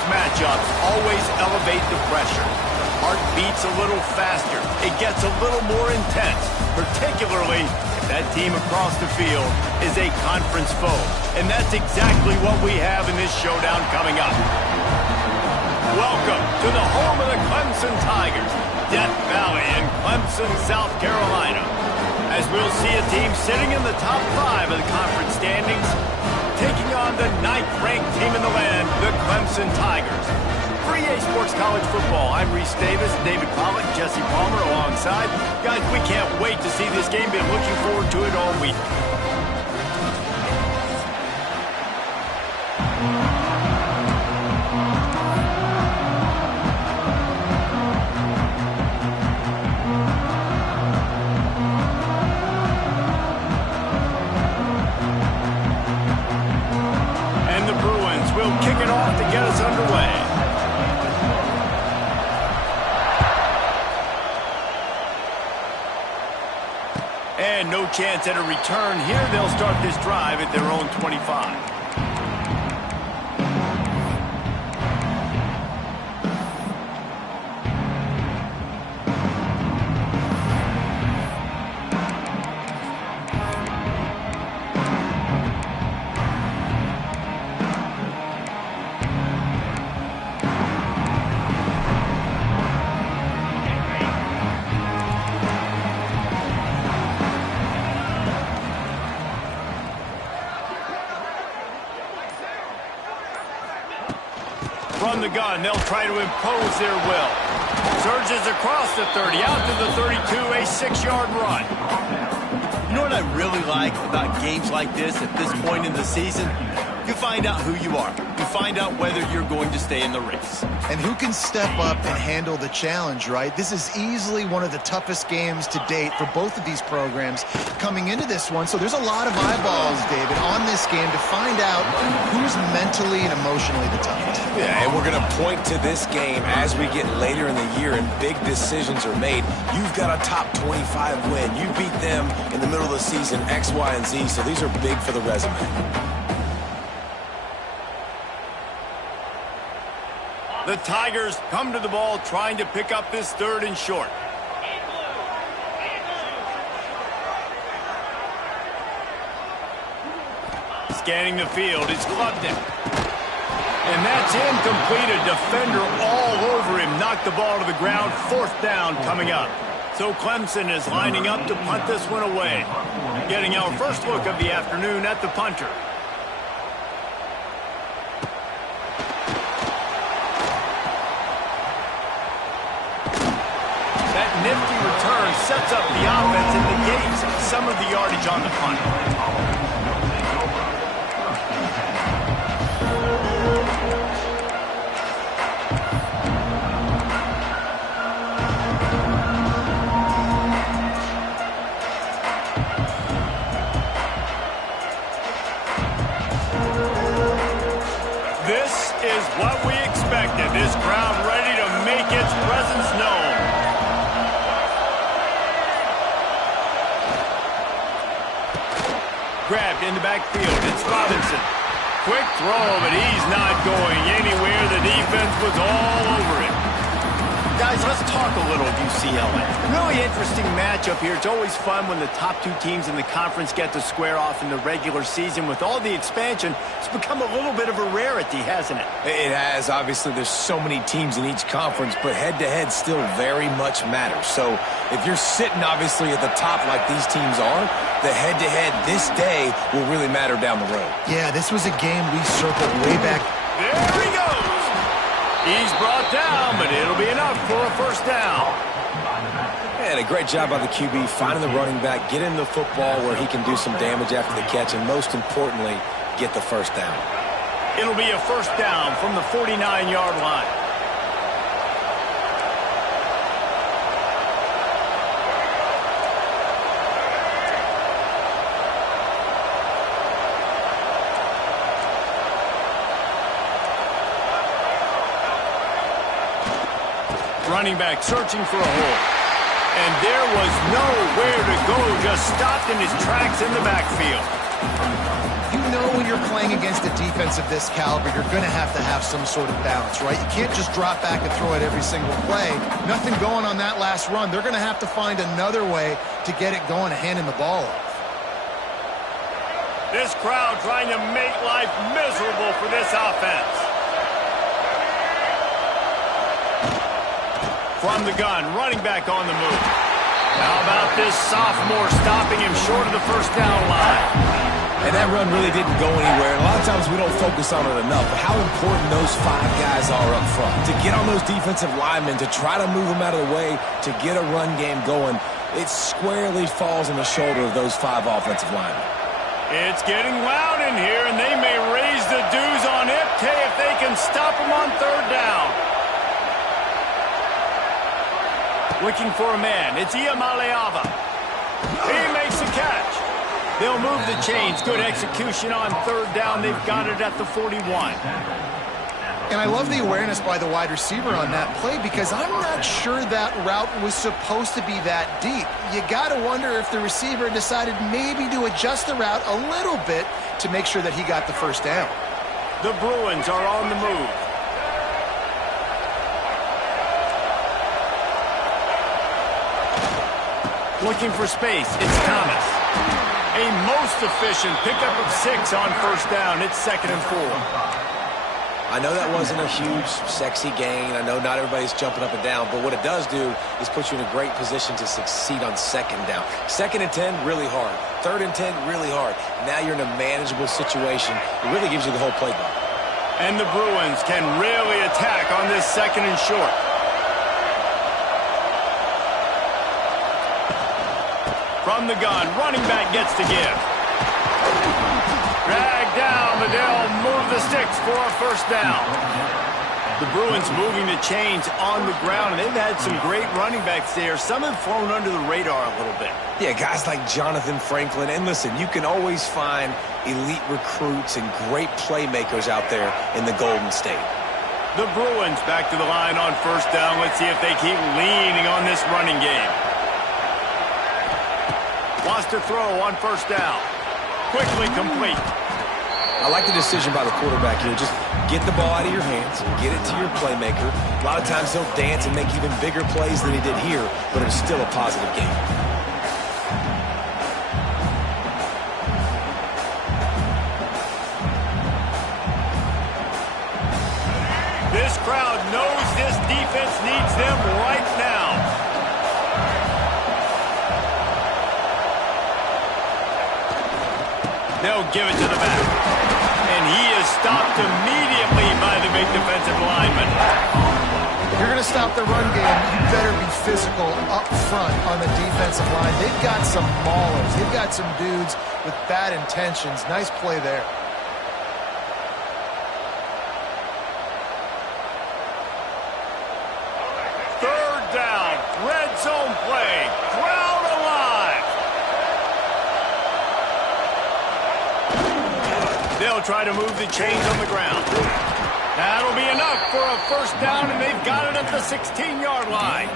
conference matchups always elevate the pressure. Heart beats a little faster. It gets a little more intense, particularly if that team across the field is a conference foe. And that's exactly what we have in this showdown coming up. Welcome to the home of the Clemson Tigers, Death Valley in Clemson, South Carolina. As we'll see a team sitting in the top 5 of the conference standings, taking on the 9th-ranked team in the land, the Clemson Tigers. For EA Sports College Football, I'm Reese Davis, David Pollack, Jesse Palmer alongside. Guys, we can't wait to see this game. Been looking forward to it all week. And the Bruins will kick it off to get us underway. And no chance at a return here. They'll start this drive at their own 25. From the gun, they'll try to impose their will. Surges across the 30, out to the 32, a 6-yard run. You know what I really like about games like this at this point in the season? You find out who you are. You find out whether you're going to stay in the race. And who can step up and handle the challenge, right? This is easily one of the toughest games to date for both of these programs coming into this one. So there's a lot of eyeballs, David, on this game to find out who's mentally and emotionally the toughest. Yeah, and we're going to point to this game as we get later in the year and big decisions are made. You've got a top 25 win. You beat them in the middle of the season, X, Y, and Z, so these are big for the resume. The Tigers come to the ball trying to pick up this 3rd and short. Scanning the field, it's Clubton. And that's incomplete. A defender all over him. Knocked the ball to the ground. 4th down coming up. So Clemson is lining up to punt this one away. Getting our first look of the afternoon at the punter. Nifty return sets up the offense and negates some of the yardage on the punt. This is what we expected. This crowd ready to make its presence known. Grabbed in the backfield. It's Robinson. Quick throw, but he's not going anywhere. The defense was all over it. Guys, let's talk a little UCLA. Really interesting matchup here. It's always fun when the top 2 teams in the conference get to square off in the regular season. With all the expansion, it's become a little bit of a rarity, hasn't it? It has. Obviously, there's so many teams in each conference, but head-to-head still very much matters. So if you're sitting, obviously, at the top like these teams are, the head-to-head this day will really matter down the road. Yeah, this was a game we circled way back. There he goes. He's brought down, but it'll be enough for a 1st down. And a great job by the QB finding the running back, get him the football where he can do some damage after the catch, and most importantly, get the 1st down. It'll be a 1st down from the 49-yard line. Running back searching for a hole. And there was nowhere to go, just stopped in his tracks in the backfield. You know when you're playing against a defense of this caliber, you're going to have some sort of balance, right? You can't just drop back and throw it every single play. Nothing going on that last run. They're going to have to find another way to get it going and handing the ball off. This crowd trying to make life miserable for this offense. From the gun, running back on the move. How about this sophomore stopping him short of the first down line? And that run really didn't go anywhere. And a lot of times we don't focus on it enough, but how important those 5 guys are up front. To get on those defensive linemen, to try to move them out of the way, to get a run game going, it squarely falls on the shoulder of those 5 offensive linemen. It's getting loud in here, and they may raise the dues on Ipke if they can stop him on third down. Looking for a man. It's Iamaleava. He makes a catch. They'll move the chains. Good execution on third down. They've got it at the 41. And I love the awareness by the wide receiver on that play because I'm not sure that route was supposed to be that deep. You got to wonder if the receiver decided maybe to adjust the route a little bit to make sure that he got the first down. The Bruins are on the move. Looking for space. It's Thomas. A most efficient pickup of 6 on first down. It's 2nd and 4. I know that wasn't a huge, sexy gain. I know not everybody's jumping up and down, but what it does do is put you in a great position to succeed on 2nd down. 2nd and 10, really hard. 3rd and 10, really hard. Now you're in a manageable situation. It really gives you the whole playbook. And the Bruins can really attack on this 2nd and short. From the gun, running back gets to give. Dragged down, but they'll move the sticks for a first down. The Bruins moving the chains on the ground, and they've had some great running backs there. Some have flown under the radar a little bit. Yeah, guys like Jonathan Franklin. And listen, you can always find elite recruits and great playmakers out there in the Golden State. The Bruins back to the line on first down. Let's see if they keep leaning on this running game. Wants to throw on first down. Quickly complete. I like the decision by the quarterback here. Just get the ball out of your hands, get it to your playmaker. A lot of times he'll dance and make even bigger plays than he did here, but it was still a positive game. This crowd knows this defense needs them right now. They'll give it to the back. And he is stopped immediately by the big defensive lineman. If you're going to stop the run game, you better be physical up front on the defensive line. They've got some maulers. They've got some dudes with bad intentions. Nice play there. Third down, red zone play, crowd alive. They'll try to move the chains on the ground. That'll be enough for a first down, and they've got it at the 16-yard line.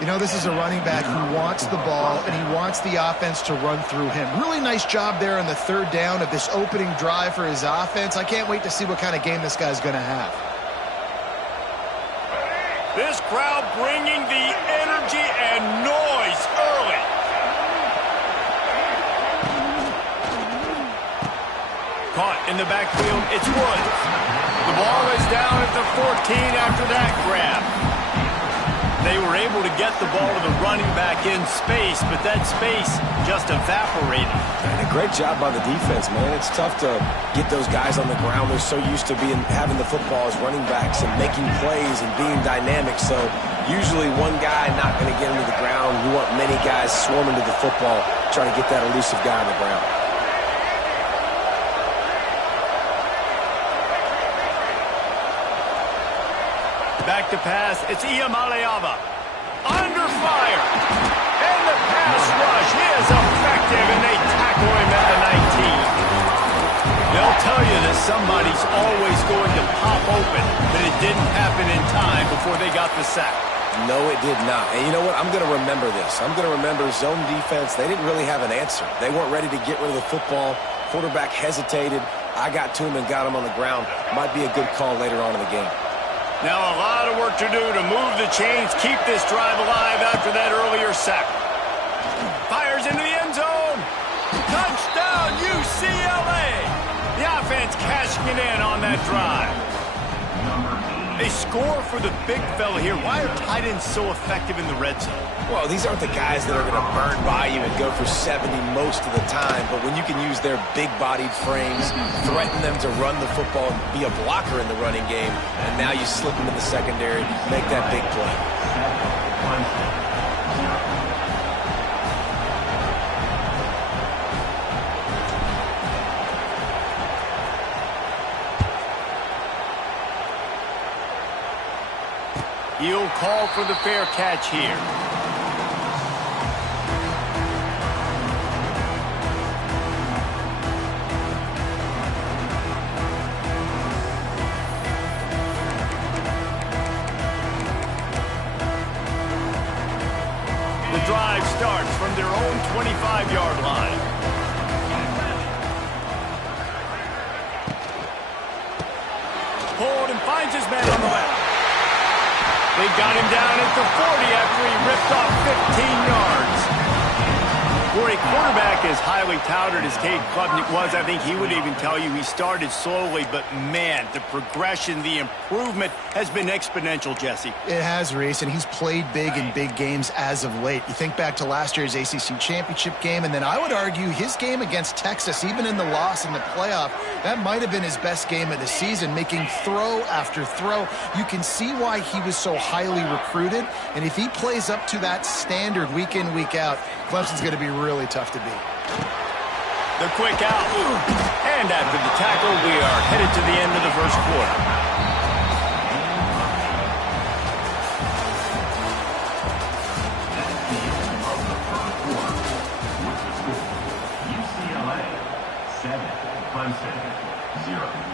You know, this is a running back who wants the ball, and he wants the offense to run through him. Really nice job there on the third down of this opening drive for his offense. I can't wait to see what kind of game this guy's going to have. This crowd bringing the energy and noise early. Caught in the backfield, it's Woods. The ball is down at the 14 after that grab. They were able to get the ball to the running back in space, but that space just evaporated. And a great job by the defense, man. It's tough to get those guys on the ground. They're so used to having the football as running backs and making plays and being dynamic. So usually one guy not going to get into the ground. You want many guys swarming to the football, trying to get that elusive guy on the ground. Back to pass, it's Iamaleava. Under fire. And the pass rush is effective, and they tackle him at the 19. They'll tell you the somebody's always going to pop open, but it didn't happen in time before they got the sack. No, it did not. And you know what? I'm going to remember this. I'm going to remember zone defense. They didn't really have an answer. They weren't ready to get rid of the football. Quarterback hesitated. I got to him and got him on the ground. Might be a good call later on in the game. Now a lot of work to do to move the chains, keep this drive alive after that earlier sack. Fires into the end zone. Touchdown, UCLA. The offense cashing it in on that drive. A score for the big fella here. Why are tight ends so effective in the red zone? Well, these aren't the guys that are going to burn by you and go for 70 most of the time, but when you can use their big-bodied frames, threaten them to run the football, and be a blocker in the running game, and now you slip them in the secondary, make that big play. He'll call for the fair catch here. The drive starts from their own 25-yard line. Pulled and finds his man on the left. They got him down at the 40 after he ripped off 15 yards. For a quarterback as highly touted as Cade Klubnik was, I think he would even tell you he started slowly, but man, the progression, the improvement has been exponential, Jesse. It has, Reese, and he's played big in big games as of late. You think back to last year's ACC championship game, and then I would argue his game against Texas, even in the loss in the playoff, that might have been his best game of the season, making throw after throw. You can see why he was so highly recruited, and if he plays up to that standard week in, week out, Clemson's going to be really tough to beat. The quick out. And after the tackle, we are headed to the end of the first quarter. UCLA 7, Clemson 0.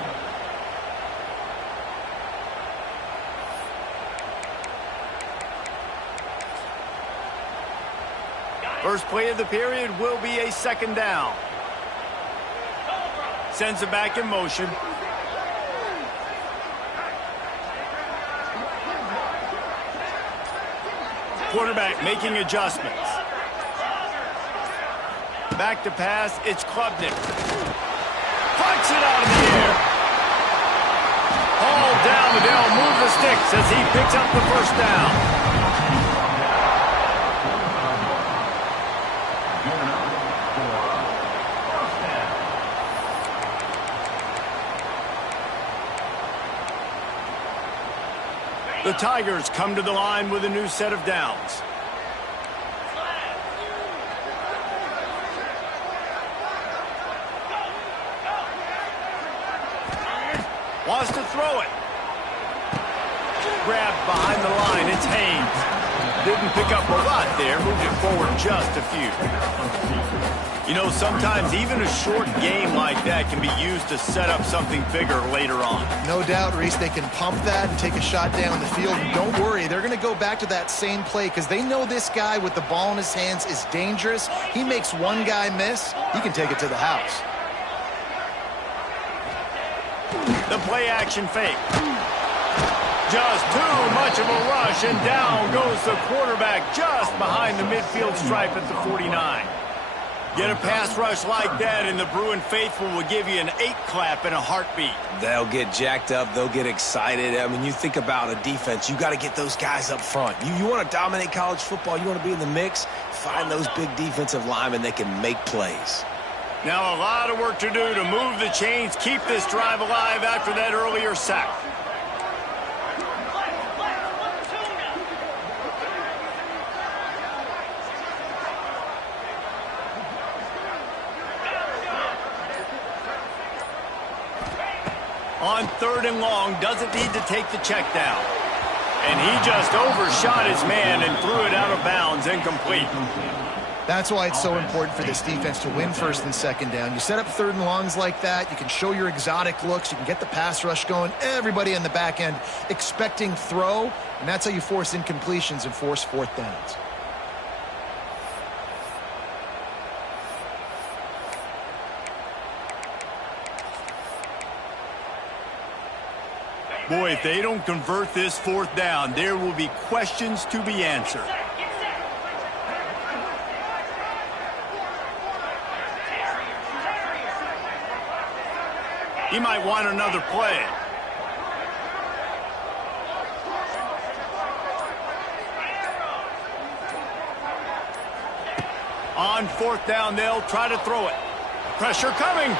First play of the period will be a second down. Sends it back in motion. Quarterback making adjustments. Back to pass, it's Klubnik. Pucks it out of the air. Hauled down the middle, move the sticks as he picks up the first down. The Tigers come to the line with a new set of downs. Wants to throw it. Grabbed behind the line, it's Haynes. Didn't pick up a lot there, moved it forward just a few. You know, sometimes even a short game like that can be used to set up something bigger later on. No doubt, Reese, they can pump that and take a shot down the field. And don't worry, they're going to go back to that same play because they know this guy with the ball in his hands is dangerous. He makes one guy miss, he can take it to the house. The play action fake. Just too much of a rush, and down goes the quarterback just behind the midfield stripe at the 49. Get a pass rush like that, and the Bruin faithful will give you an 8 clap in a heartbeat. They'll get jacked up. They'll get excited. I mean, you think about a defense. You got to get those guys up front. You want to dominate college football. You want to be in the mix. Find those big defensive linemen that can make plays. Now a lot of work to do to move the chains, keep this drive alive after that earlier sack. On 3rd and long, doesn't need to take the check down. And he just overshot his man and threw it out of bounds, incomplete. That's why it's so important for this defense to win first and second down. You set up third and longs like that, you can show your exotic looks, you can get the pass rush going, everybody in the back end expecting throw, and that's how you force incompletions and force fourth downs. Boy, if they don't convert this fourth down, there will be questions to be answered. He might want another play. On fourth down, they'll try to throw it. Pressure coming.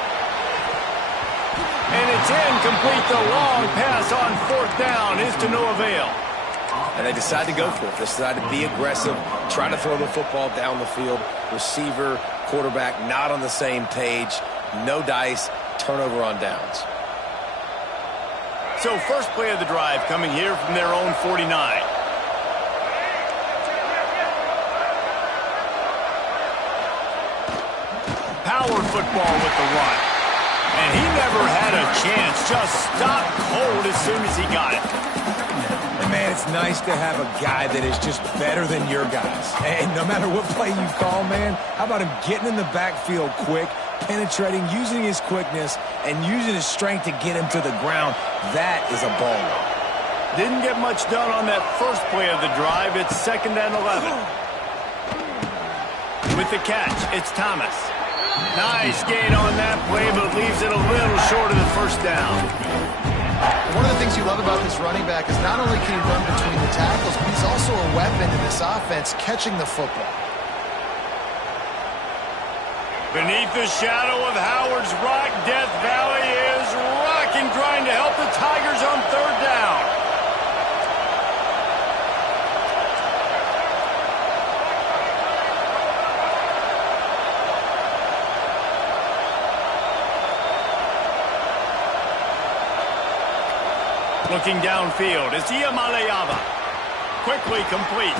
And it's incomplete. The long pass on fourth down is to no avail. And they decide to go for it. They decide to be aggressive, try to throw the football down the field. Receiver, quarterback, not on the same page. No dice. Turnover on downs. So first play of the drive coming here from their own 49. Power football with the run. And he never had a chance. Just stopped cold as soon as he got it. And man, it's nice to have a guy that is just better than your guys. And no matter what play you call, man, how about him getting in the backfield quick, penetrating, using his quickness, and using his strength to get him to the ground. That is a baller. Didn't get much done on that first play of the drive. It's 2nd and 11. With the catch, it's Thomas. Nice gain on that play, but leaves it a little short of the first down. One of the things you love about this running back is not only can he run between the tackles, but he's also a weapon in this offense, catching the football. Beneath the shadow of Howard's Rock, Death Valley is rocking, trying to help the Tigers on third down. Looking downfield, it's Iamaleava. Quickly complete.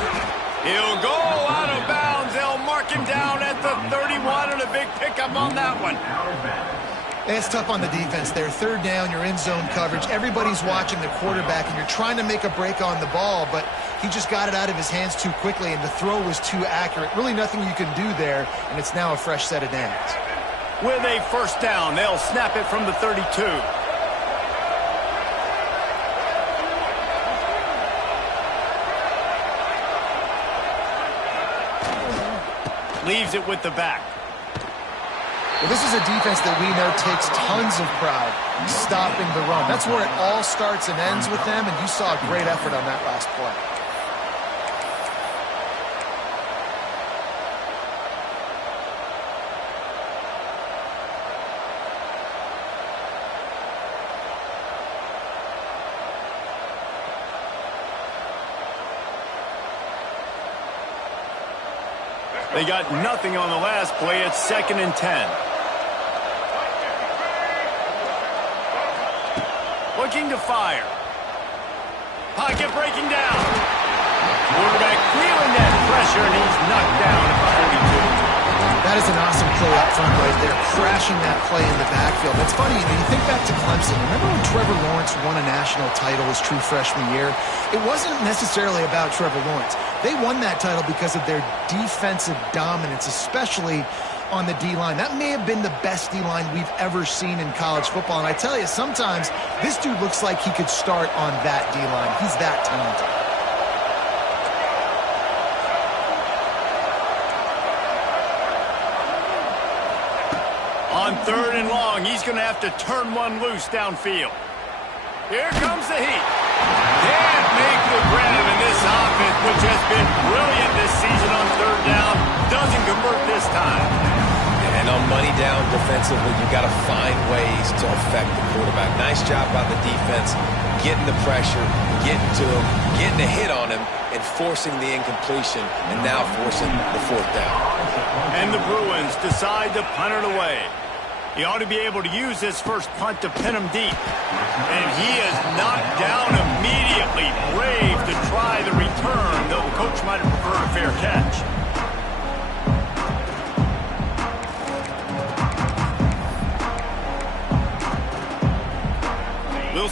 He'll go out of bounds. They'll mark him down at the 31, and a big pickup on that one. It's tough on the defense there. Third down, you're in zone coverage. Everybody's watching the quarterback, and you're trying to make a break on the ball, but he just got it out of his hands too quickly, and the throw was too accurate. Really nothing you can do there, and it's now a fresh set of downs. With a first down, they'll snap it from the 32. Leaves it with the back. Well, this is a defense that we know takes tons of pride stopping the run. That's where it all starts and ends with them, and you saw a great effort on that last play. They got nothing on the last play. It's 2nd and 10. Looking to fire. Pocket breaking down. Quarterback feeling that pressure, and he's knocked down at the 42. That is an awesome play up front right there, crashing that play in the backfield. That's funny, you think back to Clemson. Remember when Trevor Lawrence won a national title his true freshman year? It wasn't necessarily about Trevor Lawrence. They won that title because of their defensive dominance, especially on the D-line. That may have been the best D-line we've ever seen in college football. And I tell you, sometimes this dude looks like he could start on that D-line. He's that talented. On 3rd and long, he's going to have to turn one loose downfield. Here comes the heat. Can't make the grab, and this offense, which has been brilliant this season on 3rd down, doesn't convert this time. And on money down defensively, you've got to find ways to affect the quarterback. Nice job by the defense, getting the pressure, getting to him, getting a hit on him, and forcing the incompletion, and now forcing the 4th down. And the Bruins decide to punt it away. He ought to be able to use his first punt to pin him deep. And he is knocked down immediately. Brave to try the return, though the coach might have preferred a fair catch.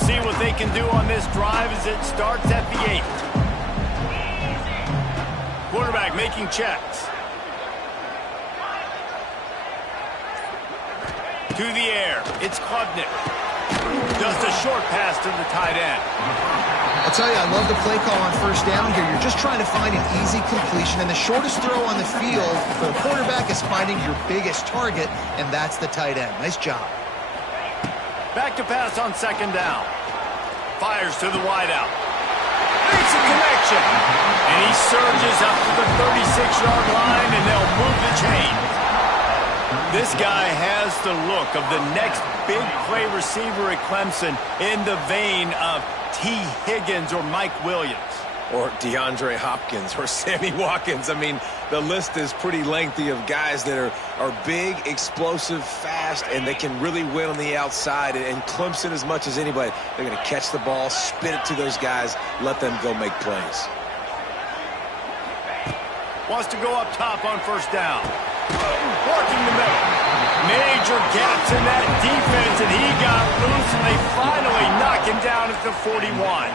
see what they can do on this drive as it starts at the 8. Quarterback making checks. To the air, it's Klubnik. Just a short pass to the tight end. I'll tell you, I love the play call on first down here. You're just trying to find an easy completion, and the shortest throw on the field for the quarterback is finding your biggest target, and that's the tight end. Nice job. Back to pass on second down. Fires to the wideout. Makes a connection. And he surges up to the 36-yard line, and they'll move the chain. This guy has the look of the next big play receiver at Clemson in the vein of T. Higgins or Mike Williams. Or DeAndre Hopkins or Sammy Watkins. I mean, the list is pretty lengthy of guys that are big, explosive, fast, and they can really win on the outside. And Clemson, as much as anybody, they're going to catch the ball, spit it to those guys, let them go make plays. Wants to go up top on first down. Working the middle. Major gaps in that defense, and he got loose, and they finally knock him down at the 41.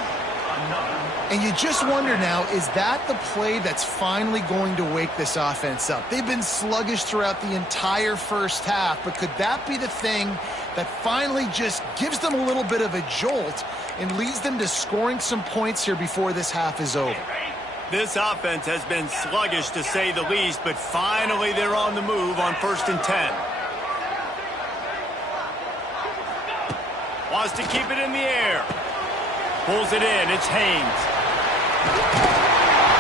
And you just wonder now, is that the play that's finally going to wake this offense up? They've been sluggish throughout the entire first half, but could that be the thing that finally just gives them a little bit of a jolt and leads them to scoring some points here before this half is over? This offense has been sluggish, to say the least, but finally they're on the move on 1st and 10. Wants to keep it in the air. Pulls it in. It's Haynes.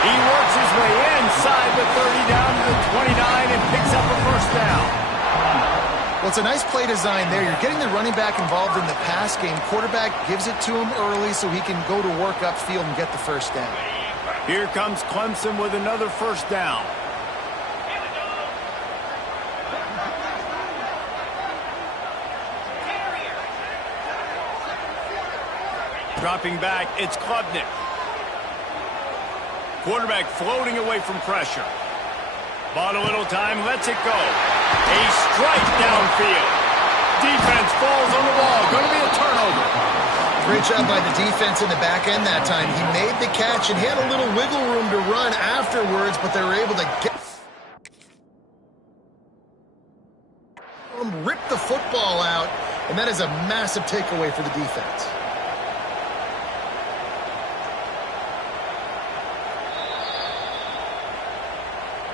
He works his way inside the 30 down to the 29 and picks up a first down. Well, it's a nice play design there. You're getting the running back involved in the pass game. Quarterback gives it to him early so he can go to work upfield and get the first down. Here comes Clemson with another first down. Dropping back, it's Klubnik. Quarterback floating away from pressure. Bought a little time, lets it go. A strike downfield. Defense falls on the ball. Going to be a turnover. Great job by the defense in the back end that time. He made the catch, and he had a little wiggle room to run afterwards, but they were able to rip the football out, and that is a massive takeaway for the defense.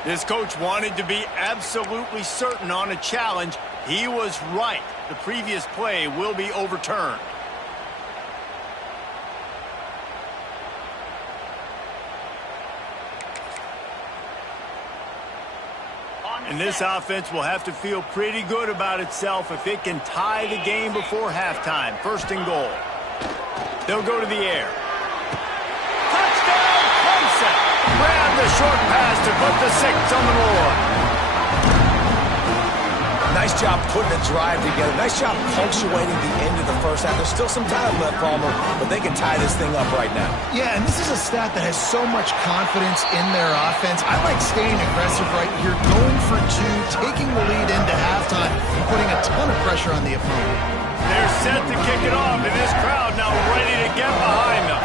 This coach wanted to be absolutely certain on a challenge. He was right. The previous play will be overturned. And this offense will have to feel pretty good about itself if it can tie the game before halftime. 1st and goal. They'll go to the air. Touchdown, Clemson! Grab the short pass to put the 6 on the board. Nice job putting a drive together. Nice job punctuating the end of the first half. There's still some time left, Palmer, but they can tie this thing up right now. Yeah, and this is a stat that has so much confidence in their offense. I like staying aggressive right here, going for 2, taking the lead into halftime, and putting a ton of pressure on the opponent. They're set to kick it off, and this crowd now ready to get behind them.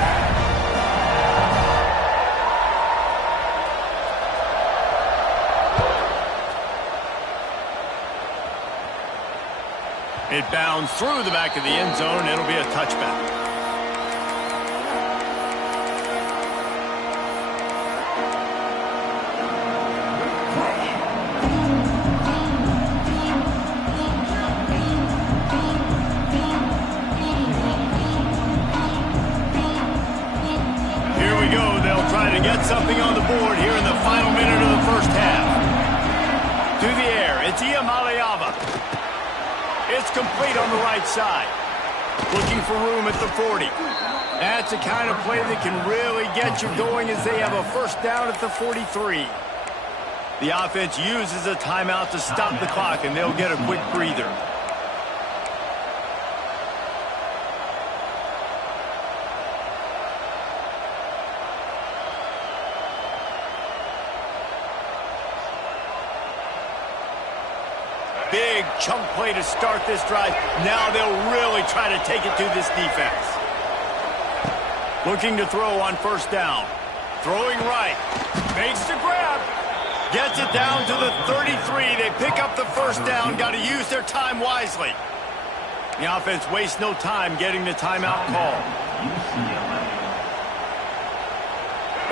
It bounds through the back of the end zone. It'll be a touchback. Here we go. They'll try to get something on the board here in the final minute of the first half. To the air. It's Iamaleava. It's complete on the right side. Looking for room at the 40. That's the kind of play that can really get you going as they have a first down at the 43. The offense uses a timeout to stop the clock, and they'll get a quick breather. Big chunk play to start this drive. Now they'll really try to take it to this defense. Looking to throw on first down. Throwing right. Makes the grab. Gets it down to the 33. They pick up the first down. Got to use their time wisely. The offense wastes no time getting the timeout call. UCLA.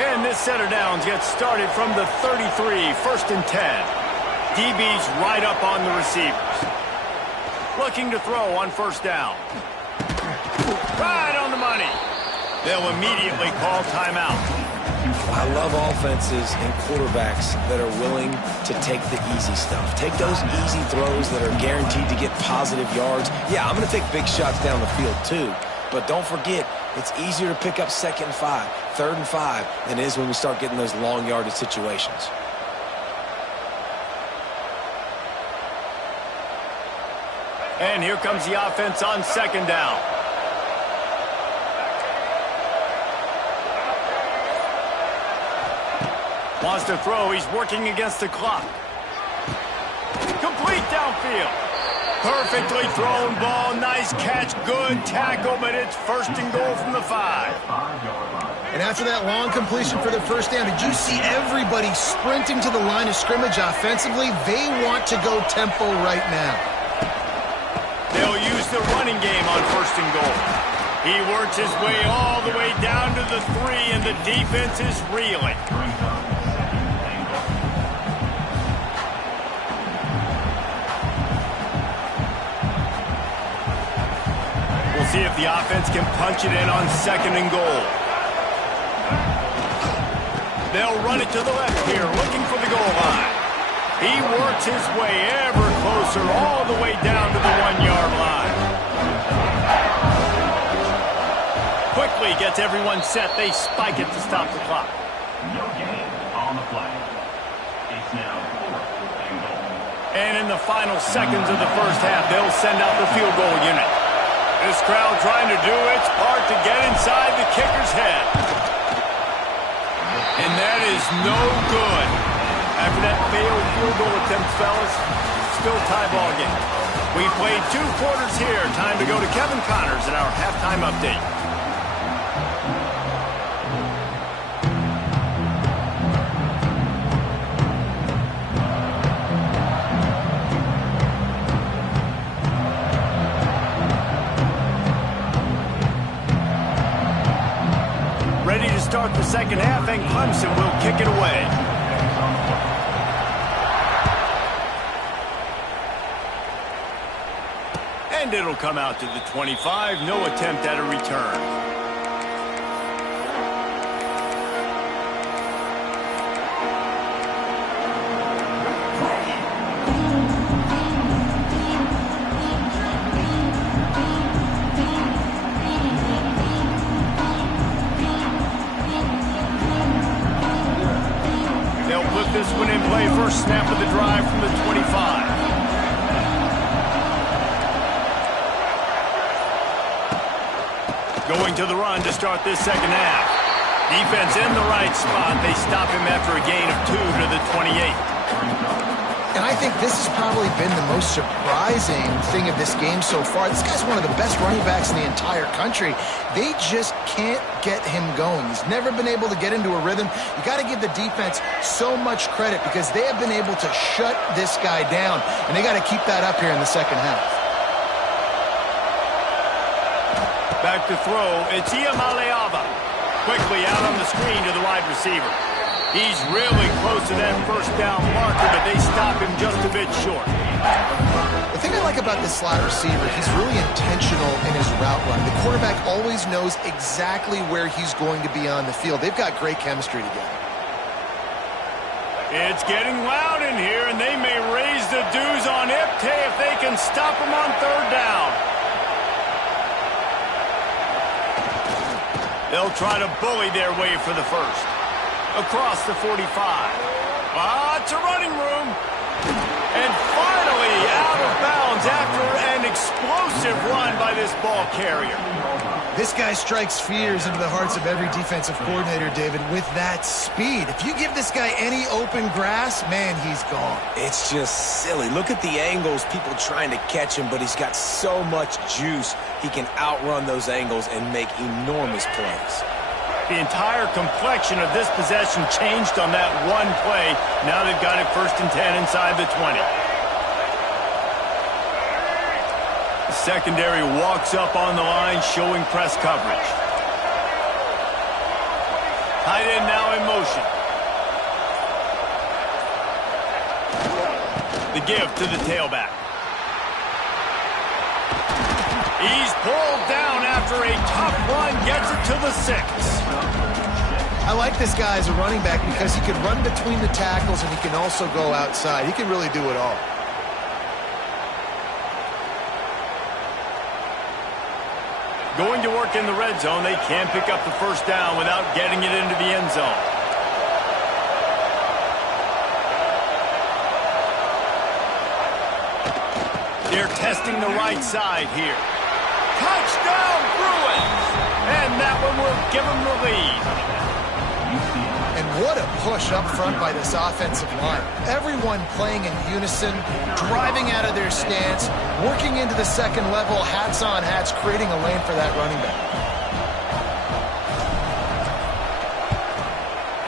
And this set of downs gets started from the 33, first and 10. DB's right up on the receivers. Looking to throw on first down. Right on the money. They'll immediately call timeout. I love offenses and quarterbacks that are willing to take the easy stuff. Take those easy throws that are guaranteed to get positive yards. Yeah, I'm going to take big shots down the field too. But don't forget, it's easier to pick up 2nd and 5, 3rd and 5 than it is when we start getting those long yardage situations. And here comes the offense on 2nd down. Wants to throw. He's working against the clock. Complete downfield. Perfectly thrown ball. Nice catch. Good tackle, but it's 1st and goal from the 5. And after that long completion for the first down, did you see everybody sprinting to the line of scrimmage offensively? They want to go tempo right now. They'll use the running game on 1st and goal. He works his way all the way down to the 3, and the defense is reeling. We'll see if the offense can punch it in on 2nd and goal. They'll run it to the left here, looking for the goal line. He works his way ever closer, all the way down to the 1-yard line. Quickly gets everyone set. They spike it to stop the clock. No gain on the play. It's now 4th and goal. And in the final seconds of the first half, they'll send out the field goal unit. This crowd trying to do its part to get inside the kicker's head. And that is no good. After that failed field goal attempt, fellas, still tie ball game. We played 2 quarters here. Time to go to Kevin Connors in our halftime update. Ready to start the second half, and Clemson will kick it away. And it'll come out to the 25. No attempt at a return. They'll put this one in play. First snap of the drive from the 25. Going to the run to start this second half. Defense in the right spot. They stop him after a gain of 2 to the 28. And I think this has probably been the most surprising thing of this game so far. This guy's one of the best running backs in the entire country. They just can't get him going. He's never been able to get into a rhythm. You got to give the defense so much credit because they have been able to shut this guy down. And they got to keep that up here in the second half. Back to throw. It's Iamaleava. Quickly out on the screen to the wide receiver. He's really close to that first down marker, but they stop him just a bit short. The thing I like about this slot receiver, he's really intentional in his route run. The quarterback always knows exactly where he's going to be on the field. They've got great chemistry together. It's getting loud in here, and they may raise the dues on Ipte if they can stop him on 3rd down. They'll try to bully their way for the first. Across the 45. Lots of running room. And finally out of bounds after an explosive run by this ball carrier. This guy strikes fears into the hearts of every defensive coordinator, David, with that speed. If you give this guy any open grass, man, he's gone. It's just silly. Look at the angles, people trying to catch him, but he's got so much juice. He can outrun those angles and make enormous plays. The entire complexion of this possession changed on that one play. Now they've got it 1st and 10 inside the 20. Secondary walks up on the line, showing press coverage. Tight end now in motion. The give to the tailback. He's pulled down after a tough run, gets it to the 6. I like this guy as a running back because he can run between the tackles and he can also go outside. He can really do it all. Going to work in the red zone, they can't pick up the 1st down without getting it into the end zone. They're testing the right side here. Touchdown, Bruins! And that one will give them the lead. And what a push up front by this offensive line. Everyone playing in unison, driving out of their stance, working into the second level, hats on hats, creating a lane for that running back.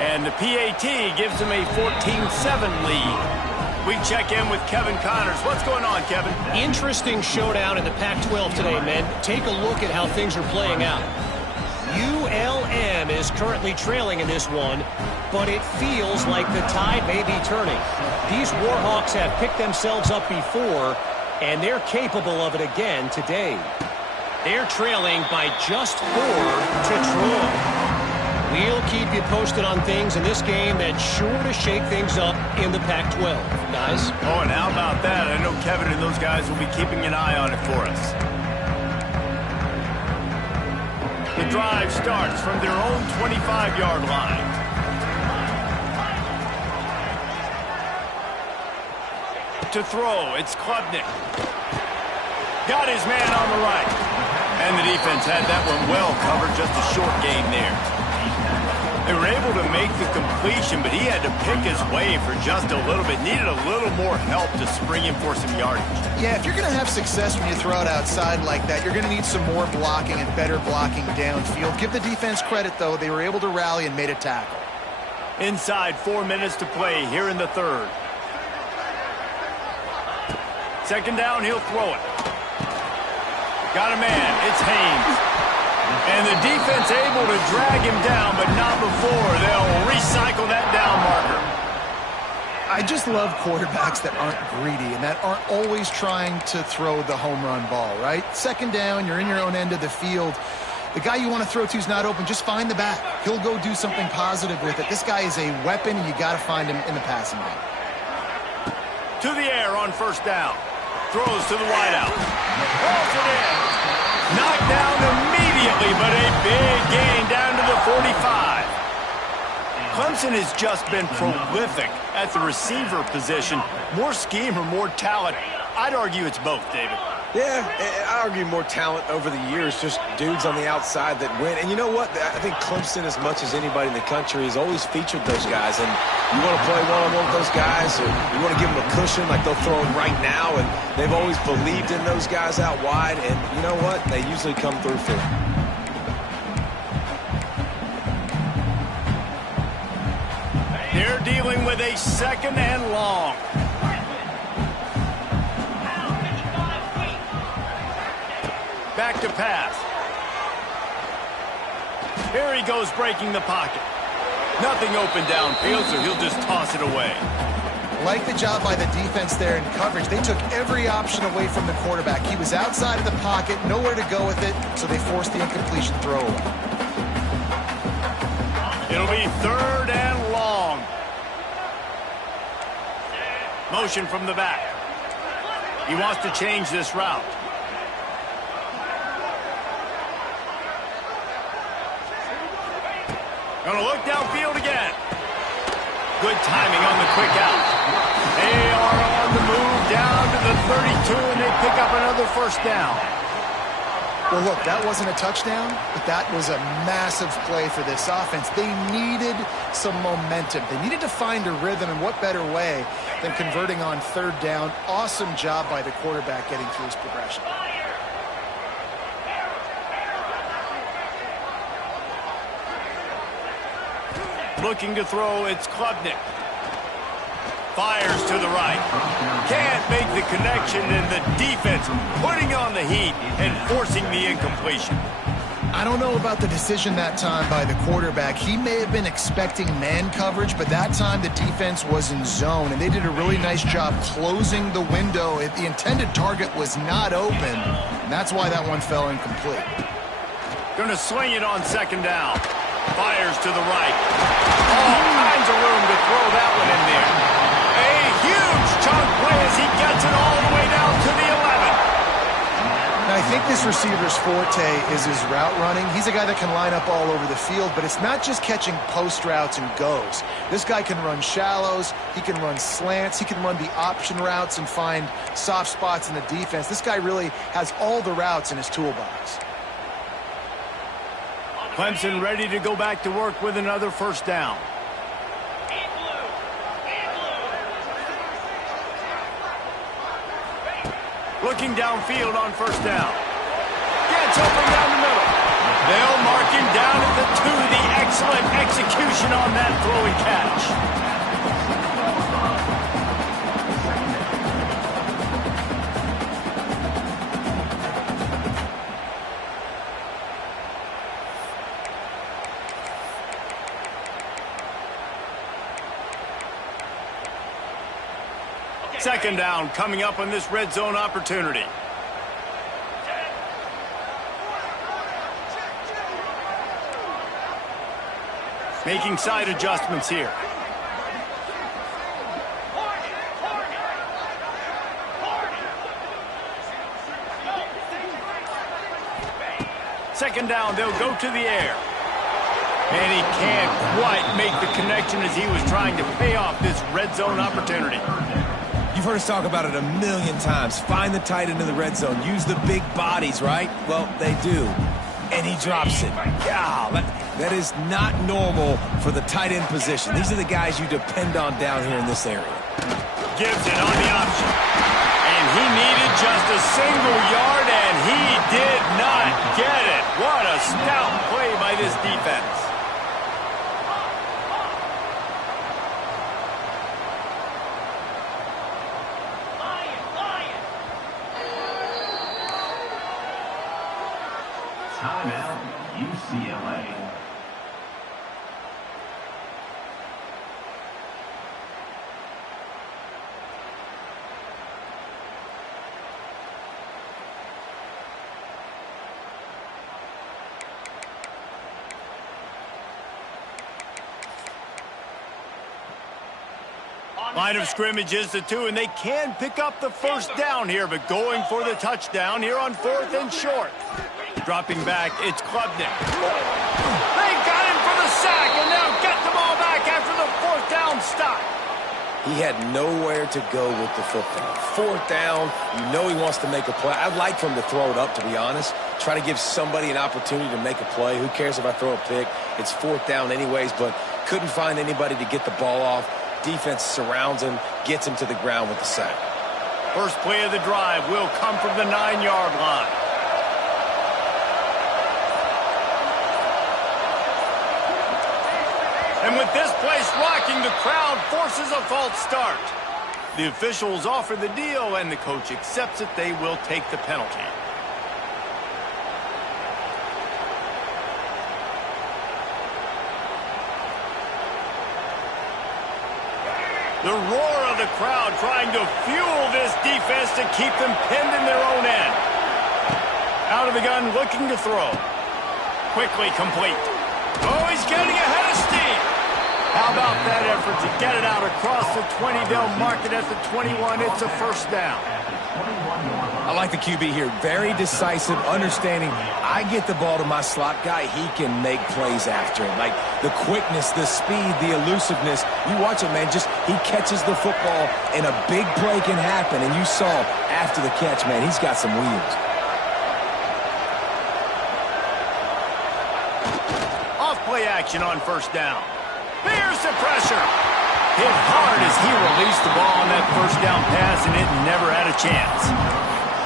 And the PAT gives them a 14-7 lead. We check in with Kevin Connors. What's going on, Kevin? Interesting showdown in the Pac-12 today, men. Take a look at how things are playing out. ULM is currently trailing in this one, but it feels like the tide may be turning. These Warhawks have picked themselves up before, and they're capable of it again today. They're trailing by just 4 to Troy. We'll keep you posted on things in this game that's sure to shake things up in the Pac-12, guys. Oh, and how about that? I know Kevin and those guys will be keeping an eye on it for us. The drive starts from their own 25-yard line. To throw, it's Klubnik. Got his man on the right. And the defense had that one well covered, just a short gain there. They were able to make the completion, but he had to pick his way for just a little bit. Needed a little more help to spring him for some yardage. Yeah, if you're going to have success when you throw it outside like that, you're going to need some more blocking and better blocking downfield. Give the defense credit, though. They were able to rally and made a tackle. Inside 4 minutes to play here in the 3rd. Second down, he'll throw it. Got a man. It's Haynes. And the defense able to drag him down, but not before. They'll recycle that down marker. I just love quarterbacks that aren't greedy and that aren't always trying to throw the home run ball, right? Second down, you're in your own end of the field. The guy you want to throw to is not open. Just find the back. He'll go do something positive with it. This guy is a weapon, and you got to find him in the passing game. To the air on 1st down. Throws to the wideout. Rolls it in. Knocked down immediately, but a big gain down to the 45. Clemson has just been prolific at the receiver position. More scheme or more talent? I'd argue it's both, David. Yeah, I argue more talent over the years, just dudes on the outside that win. And you know what? I think Clemson, as much as anybody in the country, has always featured those guys. And you want to play one-on-one with those guys, or you want to give them a cushion like they'll throw them right now. And they've always believed in those guys out wide. And you know what? They usually come through for them. They're dealing with a 2nd and long. Back to pass. Here he goes, breaking the pocket. Nothing open downfield, so he'll just toss it away. Like the job by the defense there in coverage. They took every option away from the quarterback. He was outside of the pocket, nowhere to go with it, so they forced the incompletion throw away. It'll be 3rd and long. Motion from the back. He wants to change this route. Gonna look downfield again. Good timing on the quick out. They are on the move down to the 32, and they pick up another 1st down. Well, look, that wasn't a touchdown, but that was a massive play for this offense. They needed some momentum. They needed to find a rhythm, and what better way than converting on third down. Awesome job by the quarterback getting through his progression. Looking to throw, it's Klubnik. Fires to the right. Can't make the connection, and the defense putting on the heat and forcing the incompletion. I don't know about the decision that time by the quarterback. He may have been expecting man coverage, but that time the defense was in zone, and they did a really nice job closing the window. The intended target was not open, and that's why that one fell incomplete. Going to swing it on second down. Fires to the right. All kinds of room to throw that one in there. A huge chunk play as he gets it all the way down to the 11. Now, I think this receiver's forte is his route running. He's a guy that can line up all over the field, but it's not just catching post routes and goes. This guy can run shallows, he can run slants, he can run the option routes and find soft spots in the defense. This guy really has all the routes in his toolbox. Clemson ready to go back to work with another first down. Looking downfield on first down. Gets open down the middle. They'll mark him down at the 2. The excellent execution on that throw and catch. Second down coming up on this red zone opportunity. Making side adjustments here. Second down, they'll go to the air. And he can't quite make the connection as he was trying to pay off this red zone opportunity. You've heard us talk about it a million times. Find the tight end in the red zone. Use the big bodies, right? Well, they do. And he drops it. God, that is not normal for the tight end position. These are the guys you depend on down here in this area. Gives it on the option. And he needed just a single yard, and he did not get it. What a stout play by this defense. Timeout, UCLA. Line of scrimmage is the 2, and they can pick up the first down here, but going for the touchdown here on 4th and short. Dropping back, it's Klubnik. They got him for the sack, and now get the ball back after the 4th down stop. He had nowhere to go with the football. 4th down, you know he wants to make a play. I'd like for him to throw it up, to be honest. Try to give somebody an opportunity to make a play. Who cares if I throw a pick? It's 4th down anyways, but couldn't find anybody to get the ball off. Defense surrounds him, gets him to the ground with the sack. First play of the drive will come from the 9-yard line. And with this place rocking, the crowd forces a false start. The officials offer the deal, and the coach accepts it. They will take the penalty. The roar of the crowd trying to fuel this defense to keep them pinned in their own end. Out of the gun, looking to throw. Quickly complete. Oh, he's getting ahead of steam. How about that effort to get it out across the 20? They'll mark it at the 21. It's a first down. I like the QB here. Very decisive, understanding I get the ball to my slot guy, he can make plays after it. Like the quickness, the speed, the elusiveness. You watch it, man, just he catches the football and a big play can happen. And you saw after the catch, man, he's got some wheels. play action on first down. Here's the pressure. Hit hard as he released the ball on that first down pass, and it never had a chance.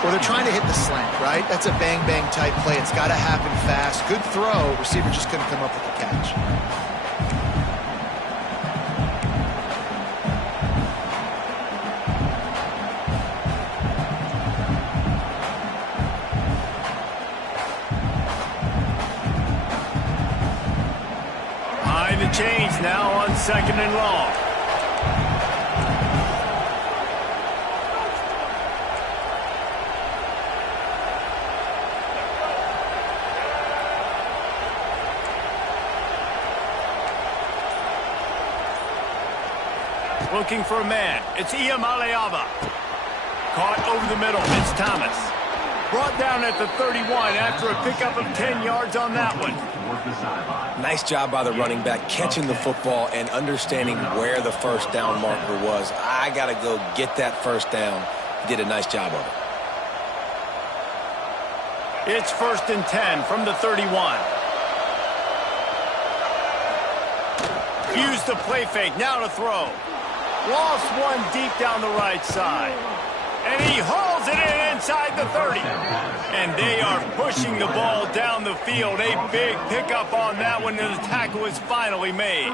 Well, they're trying to hit the slant, right? That's a bang-bang type play. It's got to happen fast. Good throw. Receiver just couldn't come up with the catch. Behind the chains now on 2nd and long. Looking for a man. It's Iamaleava. Caught over the middle. It's Thomas. Brought down at the 31 after a pickup of 10 yards on that one. Nice job by the running back catching the football and understanding where the first down marker was. I got to go get that first down. He did a nice job of it. It's 1st and 10 from the 31. Use the play fake. Now to throw. Lost one deep down the right side. And he hauls it in inside the 30. And they are pushing the ball down the field. A big pickup on that one, and the tackle is finally made.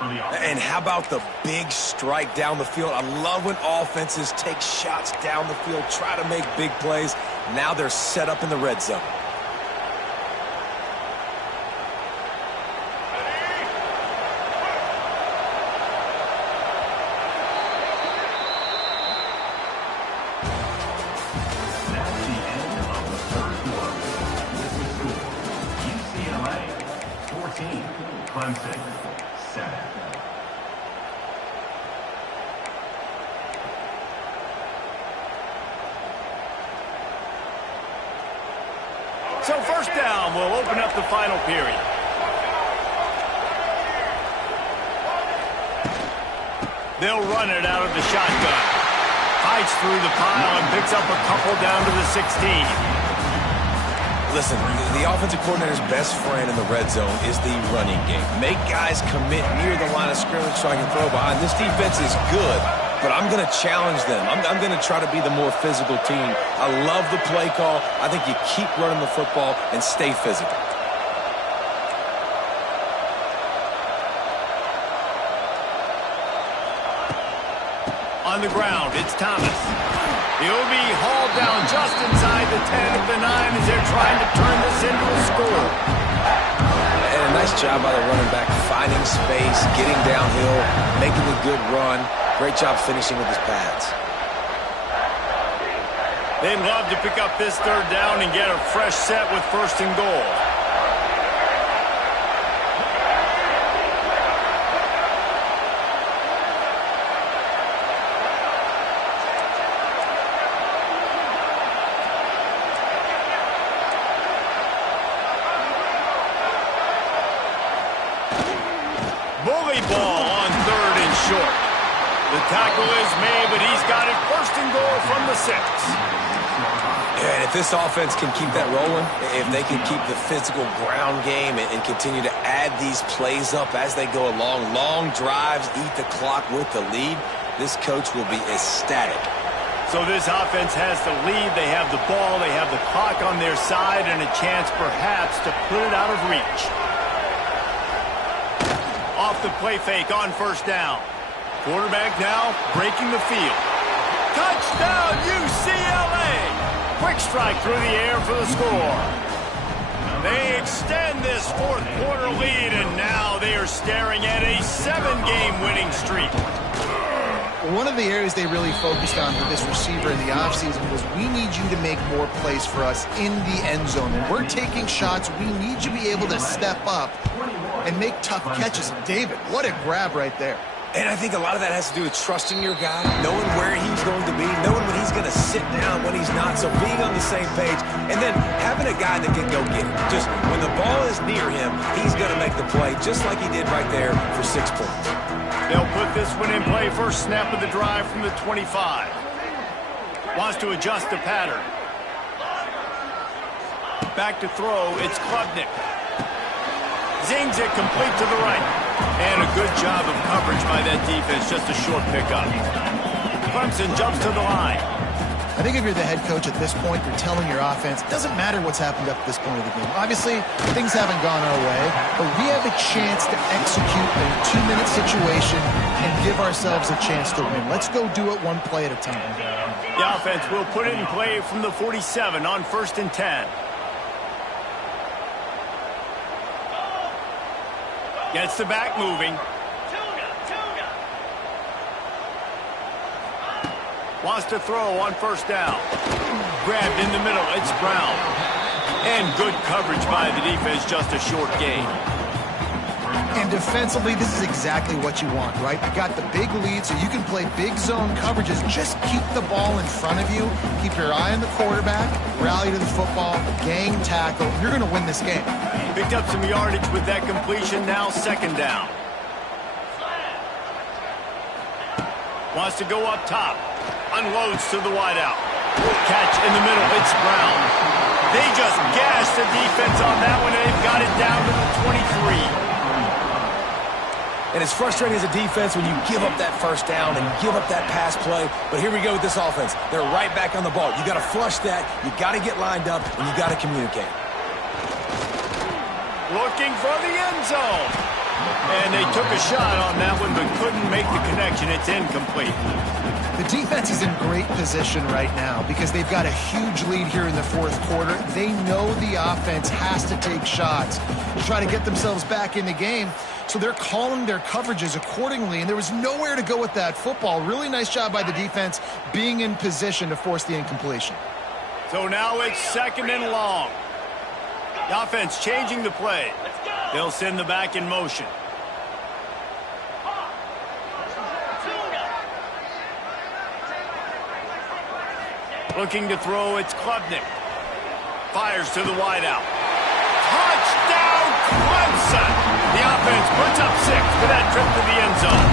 And how about the big strike down the field? I love when offenses take shots down the field, try to make big plays. Now they're set up in the red zone. That's the end of the third quarter. With the score, UCLA 14, Clemson 7. So first down will open up the final period. They'll run it out of the shotgun. Fights through the pile and picks up a couple down to the 16. Listen, the offensive coordinator's best friend in the red zone is the running game. Make guys commit near the line of scrimmage so I can throw behind. This defense is good, but I'm going to challenge them. I'm going to try to be the more physical team. I love the play call. I think you keep running the football and stay physical. On the ground, it's Thomas. He'll be hauled down just inside the 10 of the 9 as they're trying to turn this into a score. And a nice job by the running back, finding space, getting downhill, making a good run. Great job finishing with his pads. They'd love to pick up this third down and get a fresh set with 1st and goal. Bully ball on 3rd and short. The tackle is made, but he's got it 1st and goal from the 6. Yeah, and if this offense can keep that rolling, if they can keep the physical ground game and continue to add these plays up as they go along, long drives, eat the clock with the lead, this coach will be ecstatic. So this offense has the lead. They have the ball. They have the clock on their side and a chance perhaps to put it out of reach. Off the play fake on 1st down. Quarterback now breaking the field. Touchdown, UCLA! Quick strike through the air for the score. They extend this 4th quarter lead, and now they are staring at a 7-game winning streak. One of the areas they really focused on with this receiver in the offseason was we need you to make more plays for us in the end zone. When we're taking shots, we need you to be able to step up and make tough catches. David, what a grab right there. And I think a lot of that has to do with trusting your guy, knowing where he's going to be, knowing when he's going to sit down, when he's not, so being on the same page, and then having a guy that can go get it. Just when the ball is near him, he's going to make the play, just like he did right there for 6 points. They'll put this one in play. First snap of the drive from the 25. Wants to adjust the pattern. Back to throw, it's Klubnik. Zings it complete to the right. And a good job of coverage by that defense, just a short pickup. Clemson jumps to the line. I think if you're the head coach at this point, you're telling your offense, it doesn't matter what's happened up to this point of the game. Obviously, things haven't gone our way, but we have a chance to execute a 2-minute situation and give ourselves a chance to win. Let's go do it one play at a time. The offense will put it in play from the 47 on 1st and 10. Gets the back moving. Wants to throw on 1st down. Grabbed in the middle. It's Brown. And good coverage by the defense. Just a short gain. And defensively, this is exactly what you want, right? You got the big lead, so you can play big zone coverages. Just keep the ball in front of you. Keep your eye on the quarterback. Rally to the football. Gang tackle. You're going to win this game. Picked up some yardage with that completion. Now 2nd down. Wants to go up top. Unloads to the wideout. Catch in the middle. It's Brown. They just gashed the defense on that one, and they've got it down to the 23. And it's frustrating as a defense when you give up that 1st down and give up that pass play. But here we go with this offense. They're right back on the ball. You got to flush that. You got to get lined up, and you got to communicate. Looking for the end zone. And they took a shot on that one, but couldn't make the connection. It's incomplete. The defense is in great position right now because they've got a huge lead here in the 4th quarter. They know the offense has to take shots to try to get themselves back in the game. So they're calling their coverages accordingly, and there was nowhere to go with that football. Really nice job by the defense being in position to force the incompletion. So now it's 2nd and long. The offense changing the play. They'll send the back in motion. Looking to throw, it's Klubnik. Fires to the wideout. Touchdown, Clemson! The offense puts up 6 for that trip to the end zone.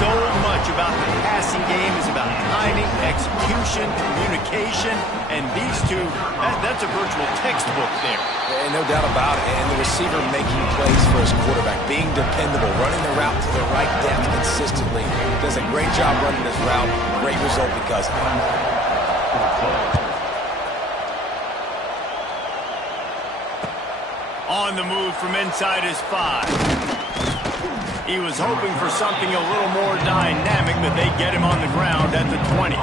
So much about the passing game is about timing, execution, communication, and these two, that's a virtual textbook there. And no doubt about it. And the receiver making plays for his quarterback, being dependable, running the route to the right depth consistently. Does a great job running this route. Great result because of it. On the move from inside his 5. He was hoping for something a little more dynamic, but they get him on the ground at the 20.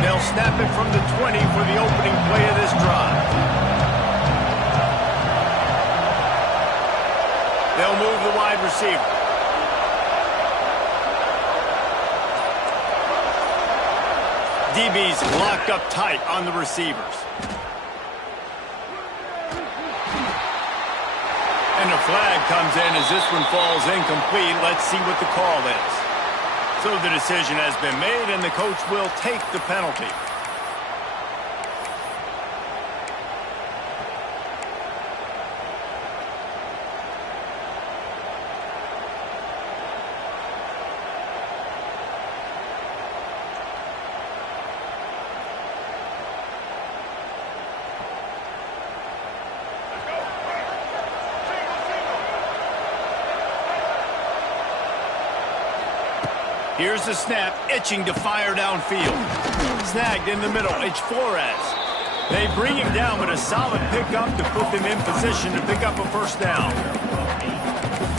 They'll snap it from the 20 for the opening play of this drive. They'll move the wide receiver. DB's locked up tight on the receivers. And a flag comes in as this one falls incomplete. Let's see what the call is. So the decision has been made, and the coach will take the penalty. Here's the snap, itching to fire downfield. Snagged in the middle, it's Flores. They bring him down, but a solid pickup to put them in position to pick up a 1st down.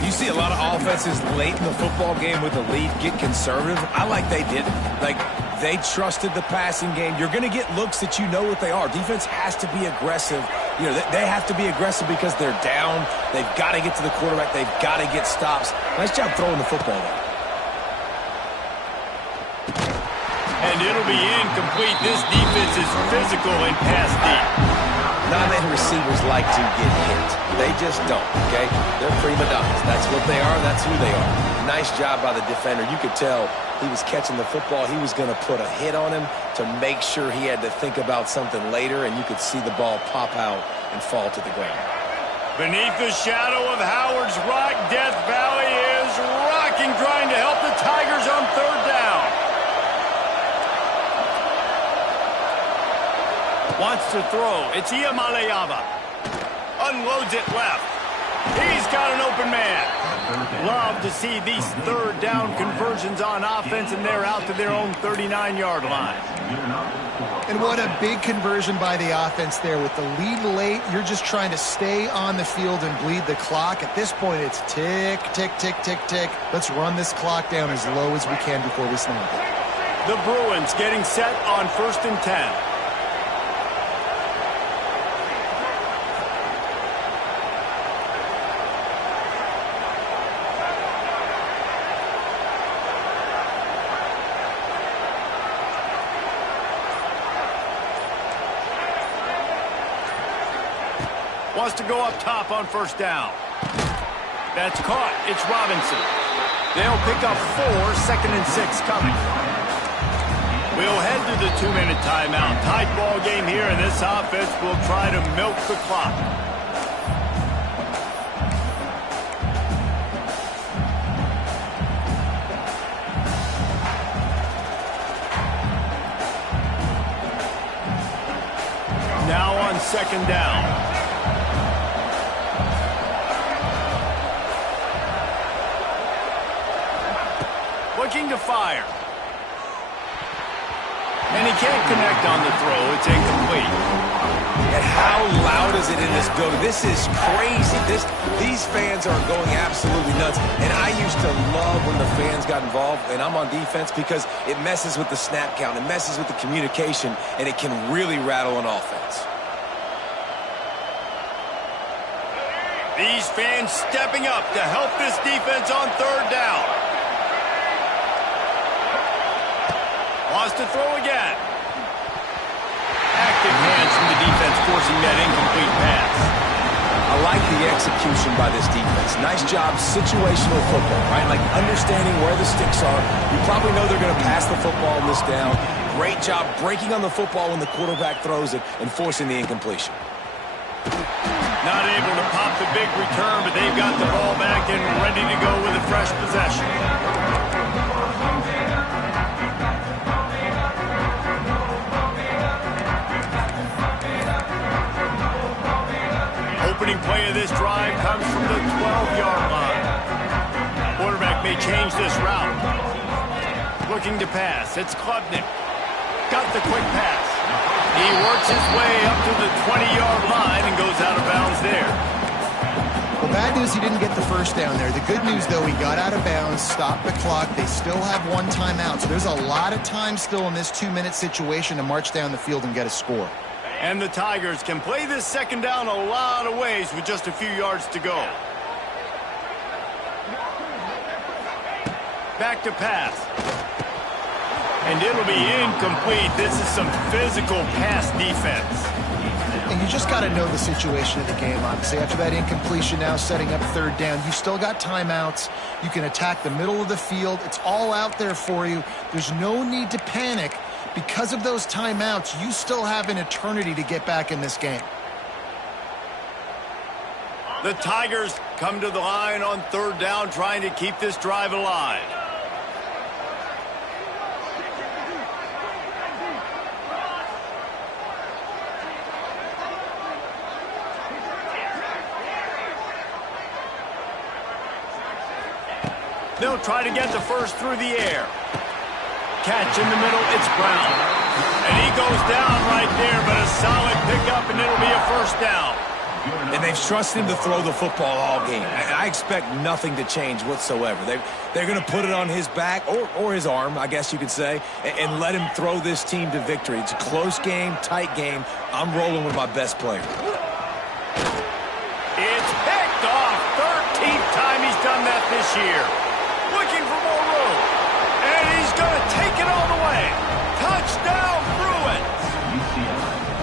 You see a lot of offenses late in the football game with the lead get conservative. I like they didn't. Like, they trusted the passing game. You're going to get looks that you know what they are. Defense has to be aggressive. You know, they have to be aggressive because they're down. They've got to get to the quarterback. They've got to get stops. Nice job throwing the football there. And it'll be incomplete. This defense is physical and pass deep. Not many receivers like to get hit. They just don't, okay? They're prima donnas. That's what they are. That's who they are. Nice job by the defender. You could tell he was catching the football. He was going to put a hit on him to make sure he had to think about something later, and you could see the ball pop out and fall to the ground. Beneath the shadow of Howard's Rock, Death Valley is rocking, trying to help the Tigers on 3rd down. Wants to throw. It's Iamaleava. Unloads it left. He's got an open man. Love to see these third down conversions on offense, and they're out to their own 39-yard line. And what a big conversion by the offense there. With the lead late, you're just trying to stay on the field and bleed the clock. At this point, it's tick, tick, tick, tick, tick. Let's run this clock down as low as we can before we snap it. The Bruins getting set on 1st and 10. Wants to go up top on 1st down. That's caught. It's Robinson. They'll pick up 4, 2nd and 6 coming. We'll head to the 2-minute timeout. Tight ball game here, and this offense will try to milk the clock. Now on 2nd down. Looking to fire. And he can't connect on the throw. It's incomplete. And how loud is it in this building? This is crazy. These fans are going absolutely nuts. And I used to love when the fans got involved, and I'm on defense, because it messes with the snap count. It messes with the communication, and it can really rattle an offense. These fans stepping up to help this defense on 3rd down. Wants to throw again. Active hands from the defense forcing that incomplete pass. I like the execution by this defense. Nice job, situational football, right? Like understanding where the sticks are. You probably know they're going to pass the football on this down. Great job breaking on the football when the quarterback throws it and forcing the incompletion. Not able to pop the big return, but they've got the ball back and ready to go with a fresh possession. Opening play of this drive comes from the 12-yard line. Quarterback may change this route. Looking to pass. It's Klubnik. Got the quick pass. He works his way up to the 20-yard line and goes out of bounds there. Well, bad news, he didn't get the 1st down there. The good news, though, he got out of bounds, stopped the clock. They still have 1 timeout, so there's a lot of time still in this 2-minute situation to march down the field and get a score. And the Tigers can play this 2nd down a lot of ways with just a few yards to go. Back to pass. And it'll be incomplete. This is some physical pass defense. And you just got to know the situation of the game, obviously. After that incompletion, now setting up 3rd down, you still got timeouts. You can attack the middle of the field. It's all out there for you. There's no need to panic. Because of those timeouts, you still have an eternity to get back in this game. The Tigers come to the line on 3rd down, trying to keep this drive alive. They'll try to get the first through the air. Catch in the middle, it's Brown. And he goes down right there, but a solid pickup, and it'll be a 1st down. And they've trusted him to throw the football all game. I expect nothing to change whatsoever. They're going to put it on his back, or his arm, I guess you could say, and let him throw this team to victory. It's a close game, tight game. I'm rolling with my best player. It's picked off. 13th time he's done that this year. Looking for more room. And he's going to take it all the way. Touchdown, Bruins.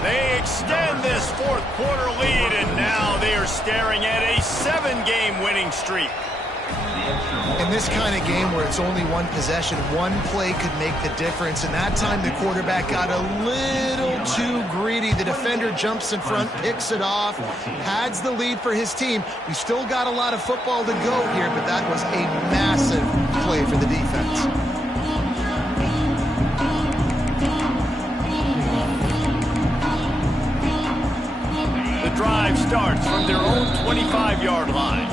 They extend this 4th quarter lead, and now they are staring at a 7-game winning streak. In this kind of game where it's only 1 possession, 1 play could make the difference. And that time the quarterback got a little too greedy. The defender jumps in front, picks it off, pads the lead for his team. We still got a lot of football to go here, but that was a massive play for the defense. drive starts from their own 25-yard line.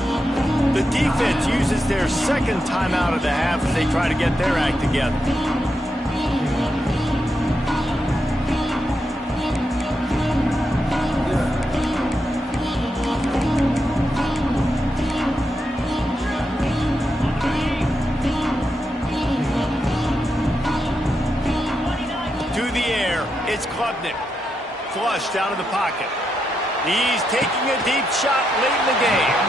The defense uses their second timeout of the half as they try to get their act together. It's Klubnik. Flushed out of the pocket. He's taking a deep shot late in the game.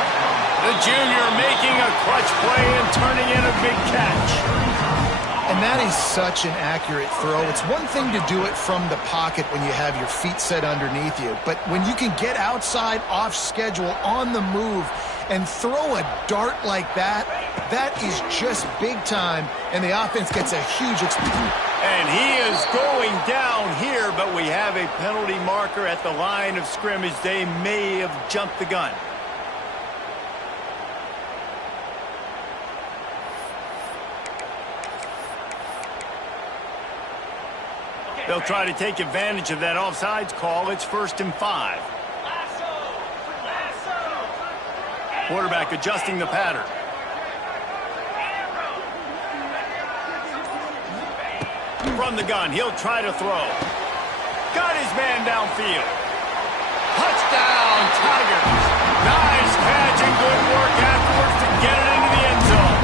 The junior making a clutch play and turning in a big catch. And that is such an accurate throw. It's one thing to do it from the pocket when you have your feet set underneath you, but when you can get outside, off schedule, on the move, and throw a dart like that, that is just big time, and the offense gets a huge experience. And he is going down here, but we have a penalty marker at the line of scrimmage. They may have jumped the gun. They'll try to take advantage of that offsides call. It's 1st and 5. Quarterback adjusting the pattern. From the gun, he'll try to throw. Got his man downfield. Touchdown, Tigers. Nice catch and good work afterwards to get it into the end zone.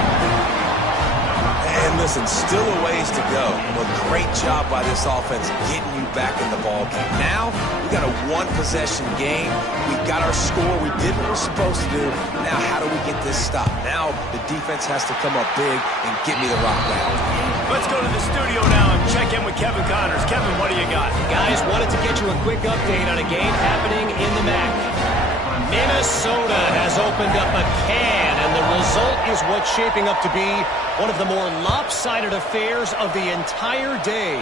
And listen, still a ways to go, but great job by this offense getting you back in the ball game. Now, we got a one-possession game. We got our score. We did what we're supposed to do. Now, how do we get this stopped? Now, the defense has to come up big and get me the rock back. Let's go to the studio now and check in with Kevin Connors. Kevin, what do you got? Guys, wanted to get you a quick update on a game happening in the MAC. Minnesota has opened up a can, and the result is what's shaping up to be one of the more lopsided affairs of the entire day.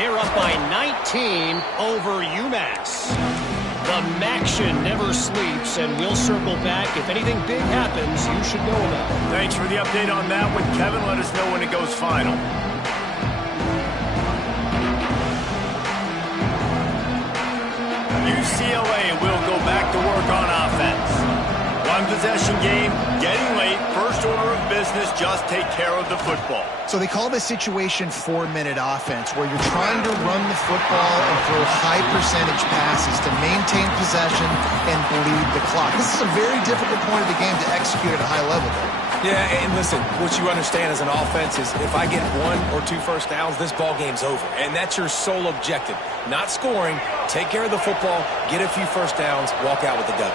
They're up by 19 over UMass. The MACtion never sleeps, and we'll circle back. If anything big happens, you should know about it. Thanks for the update on that one, Kevin. Let us know when it goes final. UCLA will go back to work on offense. One possession game, getting late, first order of business, just take care of the football. So they call this situation 4-minute offense, where you're trying to run the football and throw high percentage passes to maintain possession and bleed the clock. This is a very difficult point of the game to execute at a high level, though. Yeah, and listen, what you understand as an offense is if I get 1 or 2 first downs, this ball game's over. And that's your sole objective. Not scoring, take care of the football, get a few first downs, walk out with the W.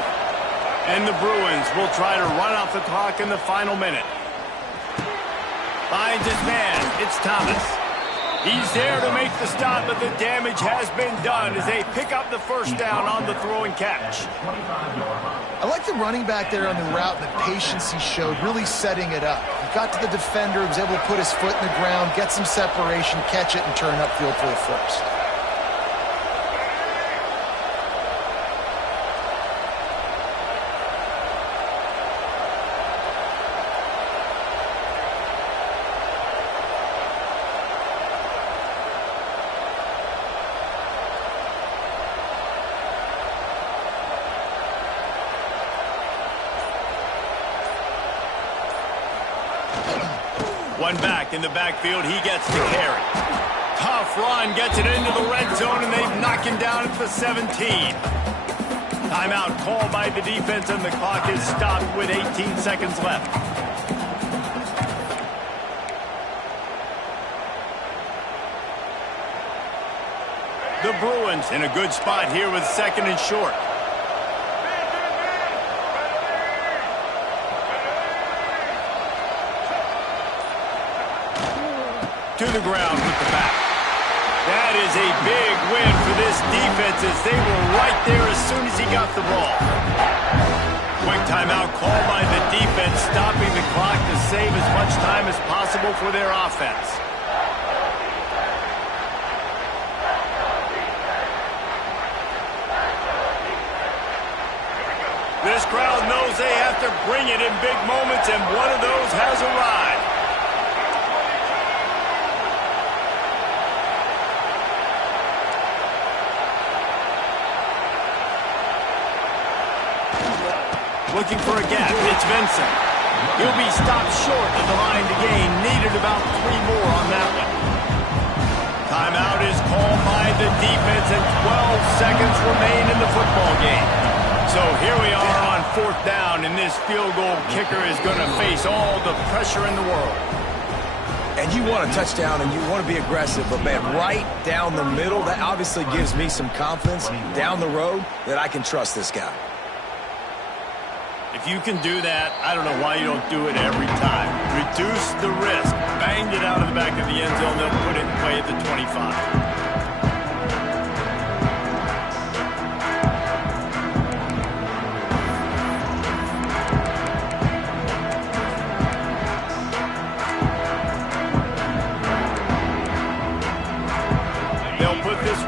And the Bruins will try to run out the clock in the final minute. Finds his man. It's Thomas. He's there to make the stop, but the damage has been done as they pick up the first down on the throw and catch. I like the running back there on the route and the patience he showed, really setting it up. He got to the defender, was able to put his foot in the ground, get some separation, catch it, and turn upfield for the first. One back in the backfield, he gets the carry. Tough run, gets it into the red zone, and they knock him down at the 17. Timeout called by the defense, and the clock is stopped with 18 seconds left. The Bruins in a good spot here with 2nd and short. To the ground with the back. That is a big win for this defense as they were right there as soon as he got the ball. Quick timeout called by the defense, stopping the clock to save as much time as possible for their offense. This crowd knows they have to bring it in big moments, and one of those has arrived. Looking for a gap. It's Vincent. He'll be stopped short of the line to gain. Needed about 3 more on that one. Timeout is called by the defense, and 12 seconds remain in the football game. So here we are on 4th down, and this field goal kicker is going to face all the pressure in the world. And you want a touchdown and you want to be aggressive, but man, right down the middle, that obviously gives me some confidence down the road that I can trust this guy. If you can do that, I don't know why you don't do it every time. Reduce the risk. Banged it out of the back of the end zone. They'll put it in play at the 25.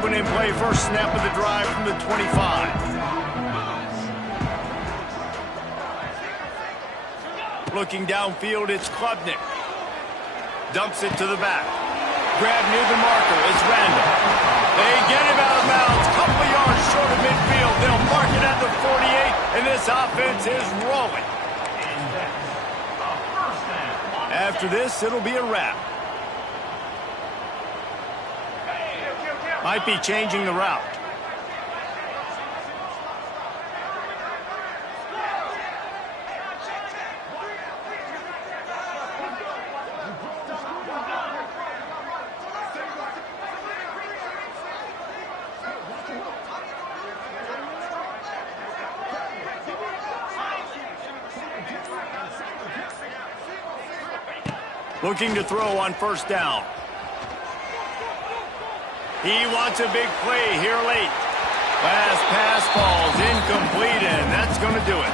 In play, first snap of the drive from the 25. Looking downfield, it's Klubnik. Dumps it to the back. Grab near the marker, it's Randall. They get him out of bounds, couple of yards short of midfield. They'll mark it at the 48, and this offense is rolling. After this, it'll be a wrap. Might be changing the route. Looking to throw on first down. He wants a big play here late. Last pass falls incomplete, and that's going to do it.